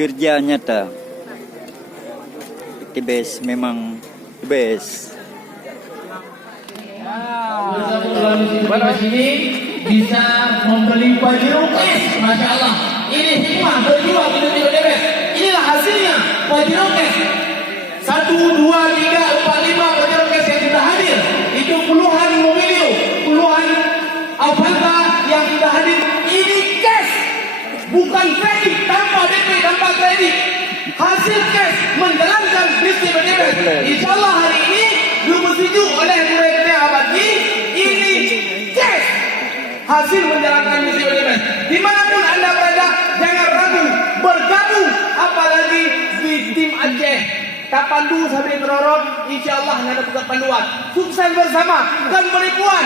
kerja nyata. TBS memang the best. Di sini bisa membeli baju rukis, masya Allah. Ini hikmah berjuang untuk TBS. Inilah hasilnya baju rukis. 1, 2, 3, 4, 5 baju rukis yang sudah hadir. Itu puluhan mobil, puluhan Avanza yang sudah hadir. Ini cash, bukan kredit, tanpa DP, tanpa kredit. Hasil cash menjalankan bisnis TBS. InsyaAllah hari ini disetujui oleh murid-murid abadi. Ini cash hasil menjalankan misi BDMS. Dimanapun anda berada, jangan ragu bergabung, apalagi di tim Aceh. Tapandu sampai Merorot, insyaAllah ada pusat panduan. Sukses bersama, kan penipuan.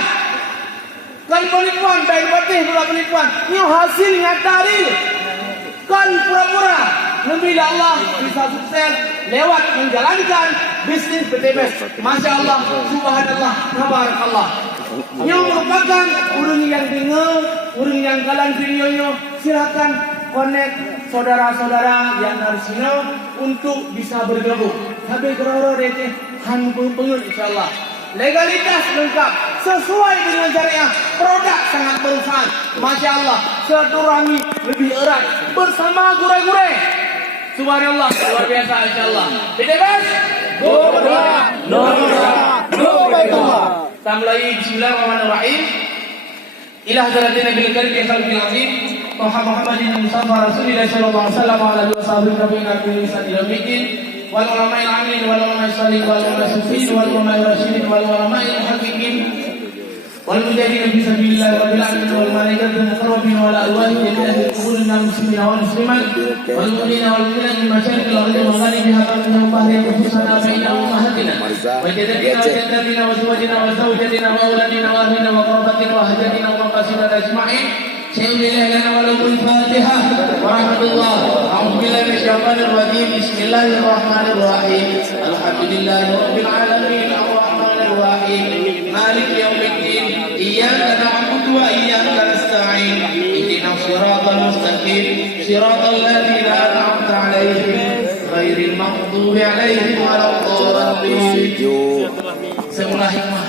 Kan penipuan, baik berarti pula penipuan. Ini hasil nyata real. Kan pura-pura. Nabi Allah bisa sukses lewat menjalankan bisnis BDMS. Masya Allah, subhanallah, tabarakallah. Yang merupakan orang yang dengar, orang yang kalan videonya, silakan connect saudara-saudara yang dari sini untuk bisa bergabung. Sampai kerana receh, pengen insyaAllah. Legalitas lengkap, sesuai dengan syariah, produk sangat bermanfaat. Masya Allah, silaturahmi lebih erat bersama gure-gure. Subhanallah, luar biasa insyaAllah. BDMS, go berdoa, no berdoa, no baiklah. Kita mulai bismillahirrahmanirrahim. Ila hadratin Nabi Karim yang sangat azim, Muhammadin Mustafa Rasulullah sallallahu alaihi wasallam wa alihi wasallam nabiyina kulli sadilamikin wal ulama'il amilin wal ulama'is salihin wal ulama'is sufin wal ulama'ir rasyidin wal ulama'il hakikin wal mujahidin fi sabilillah rabbil alamin wal malaikatil muqarrabin wal arwahi jami'il qulubina muslimin wal muslimat wal mu'minina wal mu'minat min masyariqil ardi wa magharibiha min bahri khususan baina ummahatina wa jaddatina wa jaddatina wa zawjatina wa zawjatina wa auladina wa ahlina wa qarabatina wa hajatina wa qasina ajma'in Bismillah lana wa lakum Fatihah wa rahmatullah. A'udzu billahi minasyaitonir rajim. Bismillahirrahmanirrahim. Alhamdulillahi rabbil alamin arrahmanir rahim. Maliki yaumiddin. Iyyaka na'budu wa iyyaka nasta'in. Ihdinas siratal mustaqim. Siratal ladzina an'amta 'alaihim ghairil maghdubi 'alaihim waladdallin. Semula hikmah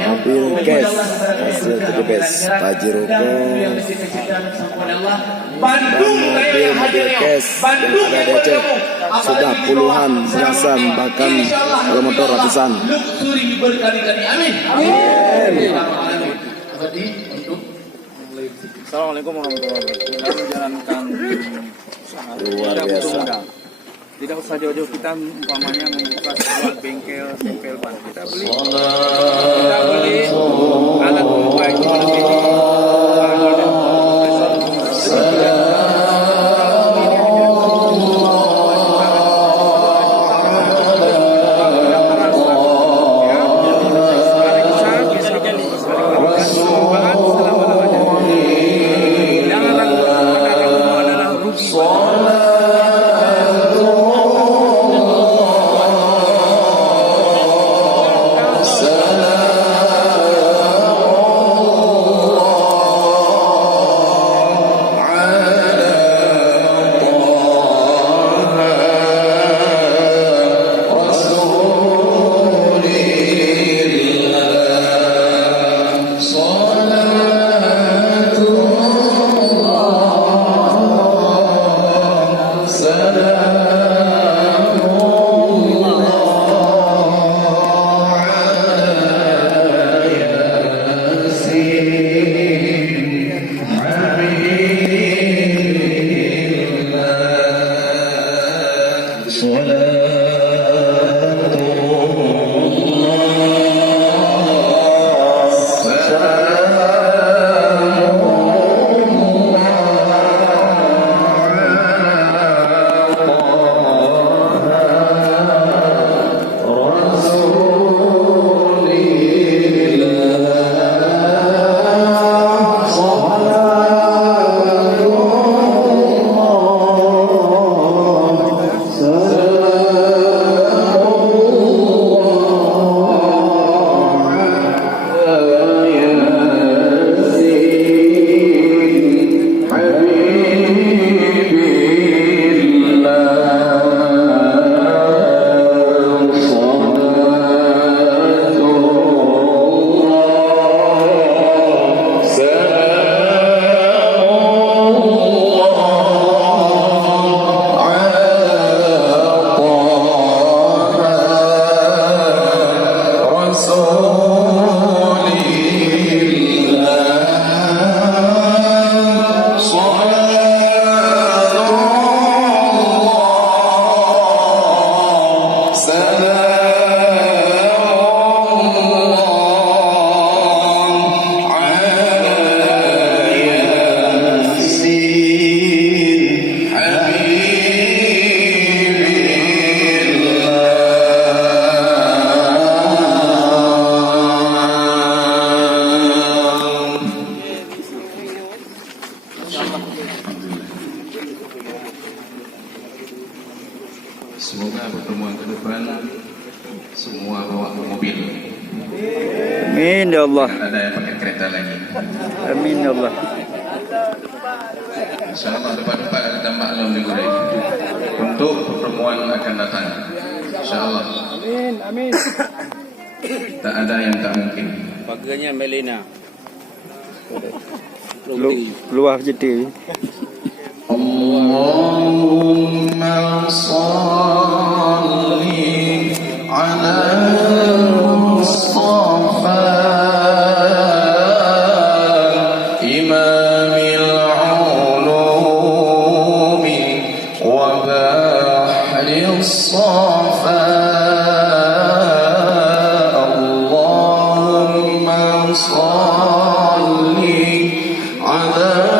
mobil cash hasil TBS Pajiroko Bandung mobil cash yang ada di Aceh sudah puluhan, belasan, bahkan kalau motor ratusan. Luxury berkali-kali, amin. Assalamualaikum warahmatullahi wabarakatuh. Menjalankan usaha Luar biasa. Tidak usah jauh-jauh, kita umpamanya membuka sebuah bengkel ban. Kita beli alat pompa itu Semoga pertemuan ke depan semua bawa mobil. Amin ya Allah. Ada yang pakai kereta lagi. Amin ya Allah. InsyaAllah depan-depan ada maklum minggu ini untuk pertemuan akan datang. InsyaAllah. Amin, amin. Tak ada yang tak mungkin. Paganya Melina. Luar jadi. Allahumma salli ala Mustafa imamil ulumi wa bahril safa. Allahumma salli ala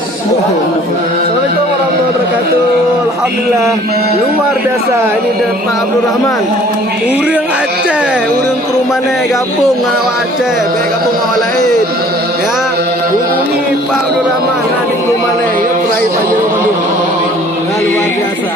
Assalamualaikum warahmatullahi wabarakatuh. Alhamdulillah, luar biasa. Ini dari Pak Abdul Rahman. Urang Aceh, urang Kerumane gabung dengan awak Aceh, baik gabung dengan awak lain. Ya, hubungi Pak Abdul Rahman di Kerumane. Ya, peraih Pak Jero Bandung. Luar biasa.